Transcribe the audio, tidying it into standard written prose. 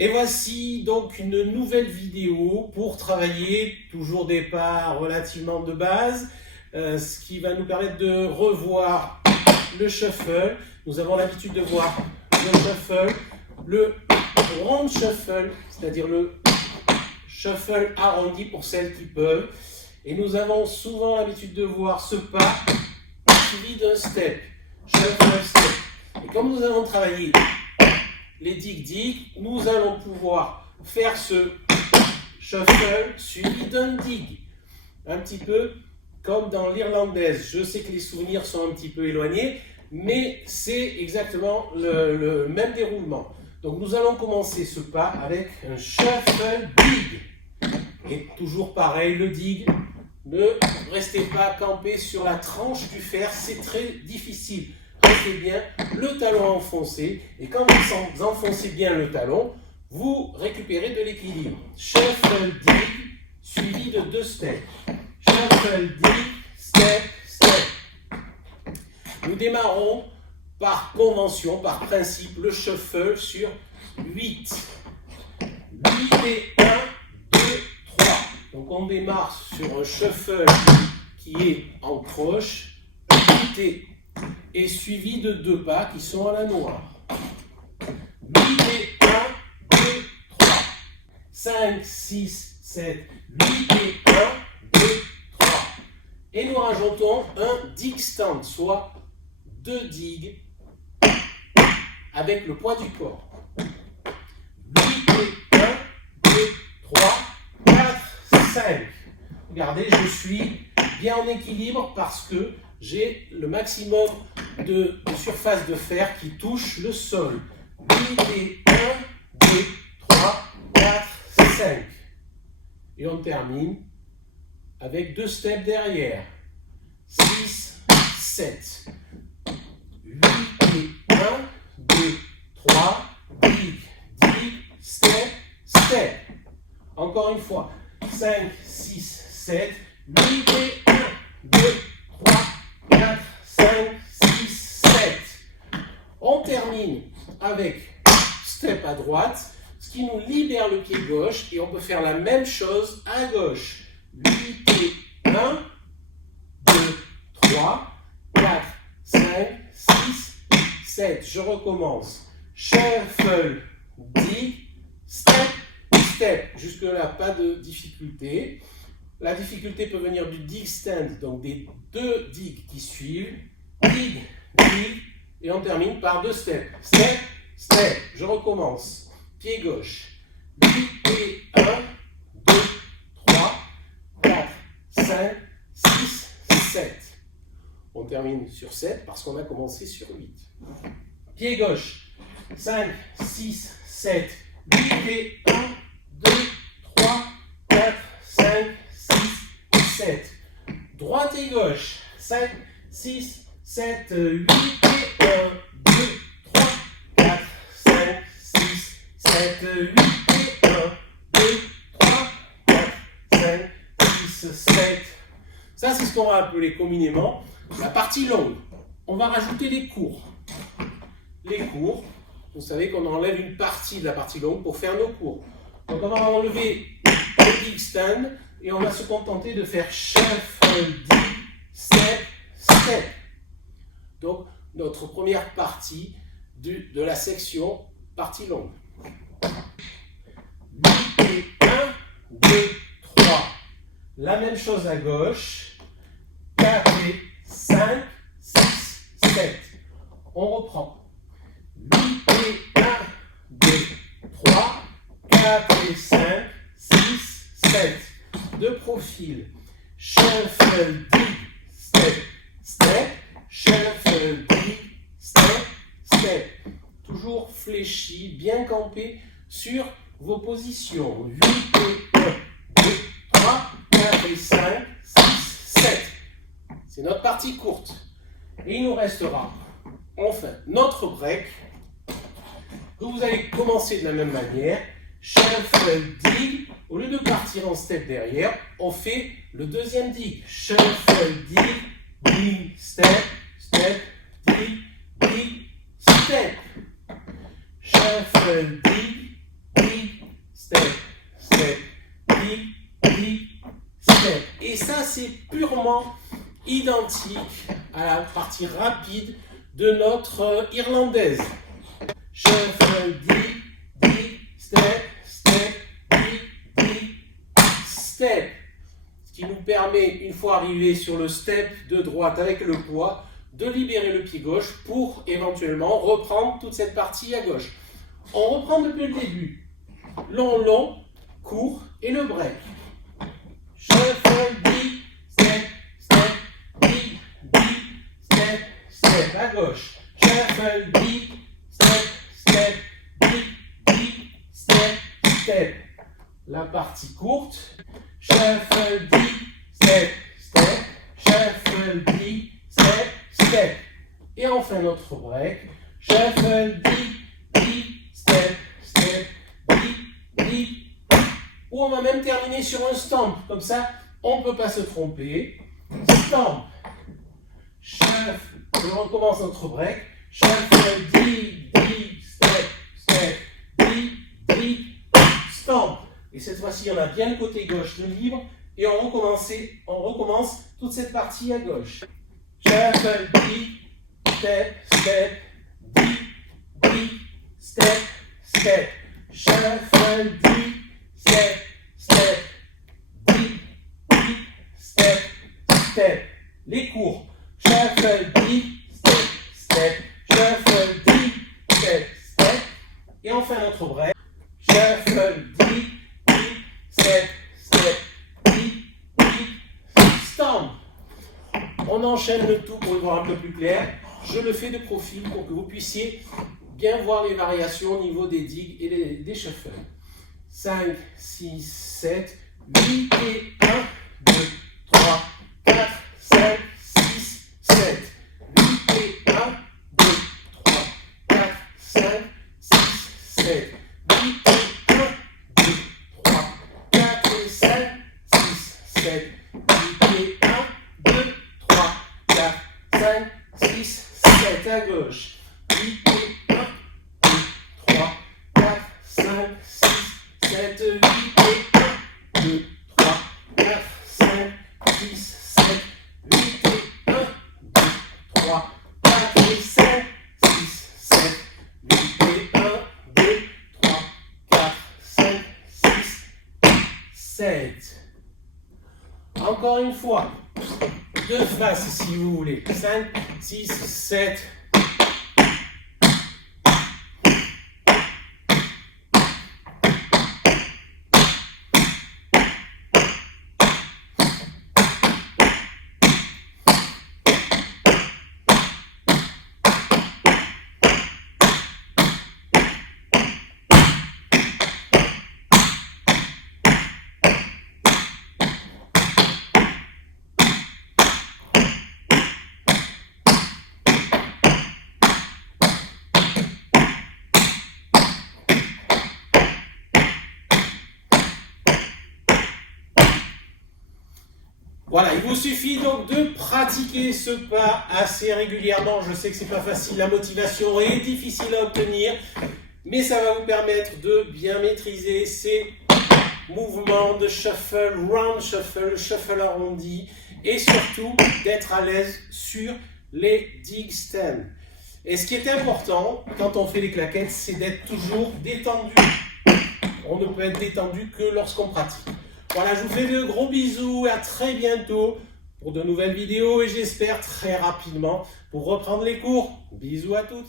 Et voici donc une nouvelle vidéo pour travailler toujours des pas relativement de base, ce qui va nous permettre de revoir le shuffle. Nous avons l'habitude de voir le shuffle, le round shuffle, c'est-à-dire le shuffle arrondi pour celles qui peuvent. Et nous avons souvent l'habitude de voir ce pas suivi d'un step, shuffle step. Et comme nous avons travaillé les dig-dig, nous allons pouvoir faire ce shuffle suivi d'un dig. Un petit peu comme dans l'irlandaise. Je sais que les souvenirs sont un petit peu éloignés, mais c'est exactement le même déroulement. Donc nous allons commencer ce pas avec un shuffle dig. Et toujours pareil, le dig. Ne restez pas campé sur la tranche du fer, c'est très difficile. Restez bien le talon enfoncé, et quand vous enfoncez bien le talon, vous récupérez de l'équilibre. Shuffle dig suivi de 2 steps. Shuffle dig, step, step. Nous démarrons par convention, par principe, le shuffle sur 8. 8 et 1, 2, 3. Donc on démarre sur un shuffle qui est en croche. 8 et suivi de 2 pas qui sont à la noire. 8 et 1, 2, 3, 5, 6, 7, 8 et 1, 2, 3. Et nous rajoutons un dig stand, soit 2 digs avec le poids du corps. 8 et 1, 2, 3, 4, 5. Regardez, je suis bien en équilibre parce que j'ai le maximum de surface de fer qui touche le sol. 8 et 1, 2, 3, 4, 5. Et on termine avec 2 steps derrière. 6, 7. 8 et 1, 2, 3, dig, dig, step, step. Encore une fois. 5, 6, 7, 8 et 1, 2, 3, 4, 5, 6, 7. On termine avec step à droite, ce qui nous libère le pied gauche, et on peut faire la même chose à gauche. 8 et 1, 2, 3, 4, 5, 6, 7. Je recommence. Shuffle, dig, step, step. Jusque-là, pas de difficulté. La difficulté peut venir du dig stand, donc des 2 digs qui suivent. Dig, dig, et on termine par 2 steps. Step, step. Je recommence. Pied gauche. 8 et 1, 2, 3, 4, 5, 6, 7. On termine sur 7 parce qu'on a commencé sur 8. Pied gauche. 5, 6, 7, 8 et 1, 2, 3, 4, 5, 6, 7. Droite et gauche. 5, 6, 7, 8 et 1, 2, 3, 4, 5, 6, 7, 8 et 1, 2, 3, 4, 5, 6, 7. Ça, c'est ce qu'on va appeler communément la partie longue. On va rajouter les courts. Les courts, vous savez qu'on enlève une partie de la partie longue pour faire nos courts. Donc on va enlever le dig stand et on va se contenter de faire shuffle, dig, step, step. Donc notre première partie de la section partie longue. 8 et 1, 2, 3. La même chose à gauche. 4 et 5, 6, 7. On reprend. 8 et 1, 2, 3, 4 et 5, 6, 7. De profil. Shuffle, dig, step, step. Shuffle, dig, step, step. Toujours fléchi, bien campé sur vos positions. 8 et 1, 2, 3, 4 et 5, 6, 7. C'est notre partie courte. Et il nous restera enfin notre break. Vous allez commencer de la même manière. Shuffle, dig. Au lieu de partir en step derrière, on fait le deuxième dig. Shuffle, dig, dig, step, step, dig, dig, step. Shuffle, dig, dig, step, step, dig, dig, step. Et ça, c'est purement identique à la partie rapide de notre irlandaise. Shuffle, dig, dig, step, step, dig, dig, step. Ce qui nous permet, une fois arrivé sur le step de droite avec le poids, de libérer le pied gauche pour éventuellement reprendre toute cette partie à gauche. On reprend depuis le début. Long, long, court et le break. Shuffle, dig, step, step, dig, dig, step, step à gauche. Shuffle, dig, step, step, dig, dig, step, step. La partie courte. Shuffle, dig, step, step, shuffle, dig, step, step. Et enfin notre break. Shuffle, dig, dig, step, step, dig, dig. Ou on va même terminer sur un stamp. Comme ça, on ne peut pas se tromper. Stamp. Shuffle. On recommence notre break. Shuffle, dig, dig, step, step, dig, dig, stamp. Et cette fois-ci, on a bien le côté gauche de libre. Et on recommence toute cette partie à gauche. Shuffle, dig, step, step, dig, dig, step, step. Shuffle, dig, step, step, dig, dig, step, step. Les courts. Shuffle, dig, step, step. Shuffle, dig, step, step. Et enfin notre break. Shuffle, dig, step, step, dig, dig, stamp. On enchaîne le tout pour le voir un peu plus clair. Je le fais de profil pour que vous puissiez bien voir les variations au niveau des digues et des shuffles. 5, 6, 7, 8 et 1, 2, 3, 4, 5, 6, 7. 8 et 1, 2, 3, 4, 5, 6, 7. 8 et 1, 2, 3, 4 et 5, 6, 7. 8 et 1, 2, 3, 4, 5, 6, 7 à gauche. 8 et 1, 2, 3, 4, 5, 6, 7. 8 et 1, 2, 3, 4, 5, 6, 7. 8 et 1, 2, 3, 4 et 5, 6, 7. 8 et 1, 2, 3, 4, 5, 6, 7. Encore une fois, deux faces si vous voulez. 5, 6, 7. Voilà, il vous suffit donc de pratiquer ce pas assez régulièrement. Je sais que c'est pas facile, la motivation est difficile à obtenir, mais ça va vous permettre de bien maîtriser ces mouvements de shuffle, round shuffle, shuffle arrondi, et surtout d'être à l'aise sur les dig stems. Et ce qui est important quand on fait les claquettes, c'est d'être toujours détendu. On ne peut être détendu que lorsqu'on pratique. Voilà, je vous fais de gros bisous et à très bientôt pour de nouvelles vidéos et j'espère très rapidement pour reprendre les cours. Bisous à toutes.